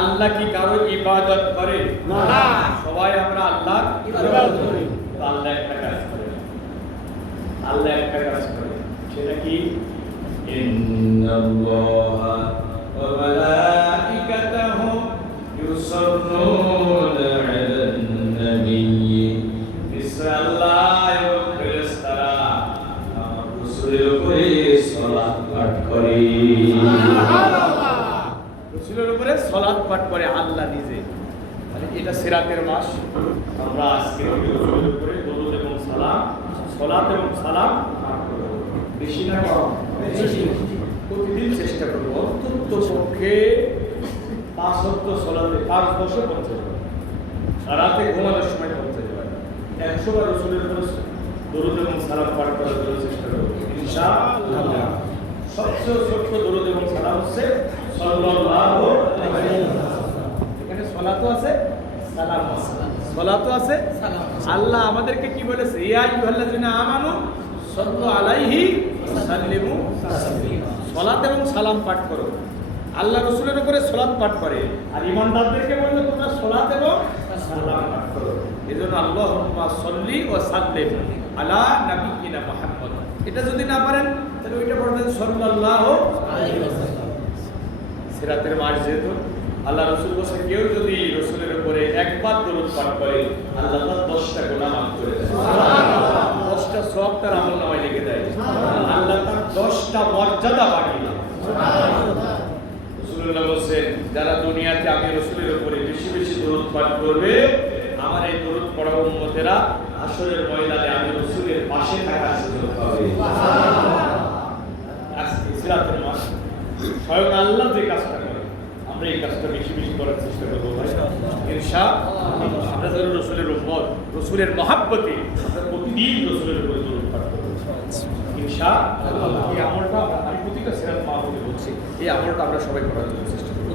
আল্লাহ কি কারও ইবাদত করে? না। সবাই আমরা আল্লাহ ইবাদত করি। আল্লাহ একটা কাজ করে। আল্লাহ একটা কাজ করে। সেটা কি? ইন্নাল্লাহা ওয়া মালাইকাতাহু ইউসাল্লুনা পাঠ করে। রসুলের উপরে সলাৎ পাঠ করে আল্লাহ নিজে। মানে এটা সিরাতের মাস। আমরা আজকে রসুলের উপরে দরুদ এবং সালাম সলাৎ এবং সালাম বেশি না প্রতিদিন চেষ্টা করব। অন্তত পক্ষে পাঁচ সপ্ত সলাতে পাঁচ বছর আর রাতে ঘুমানোর সময় পড়তে হবে একশো বার রসুলের উপরে দরুদ এবং সালাম পাঠ করার জন্য চেষ্টা করব। ইনশাআল্লাহ। সবচেয়ে ছোট্ট দরুদ এবং সালাম হচ্ছে সাল্লাল্লাহু আলাইহি। এখানে সলাতও আছে সালাম সলাতও আছে। আল্লাহ আমাদেরকে কি বলেছে? ইয়া আইয়ুহাল্লাযিনা আমানু সাল্লু আলাইহি সাল্লিমু তাসলিমা। এবং সালাম পাঠ করো। আল্লাহ রসুলের উপরে সলাৎ পাঠ করে। আর ইমানদারদেরকে বলল তোমরা সলাত এবং সালাম পাঠ করো। এই জন্য আল্লাহ সল্লি ও সাল্লিম আলা নাবিয়িনা মুহাম্মদ। এটা যদি না পারেন তাহলে ওইটা পড়বেন সাল্লাল্লাহু আলাইহি ওয়াসাল্লাম। সিরাতের মাস যেহেতু আল্লাহ রসুল বসে কেউ যদি রসুলের উপরে একবার দরুদ পাঠ করে আল্লাহ দশটা গোনা মাফ করে দেয়। দশটা সব তার আমল নামায় লিখে দেয়। আল্লাহ তার দশটা মর্যাদা বাড়িয়ে রসুল্লাহ বলছেন যারা দুনিয়াতে আমি রসুলের উপরে বেশি বেশি দরুদ পাঠ করবে আমার এই দরুদ পড়া উম্মতেরা আসরের ময়দানে আমি রসুলের পাশে থাকার সুযোগ আমরা বলছি এই সবাই করার জন্য চেষ্টা করব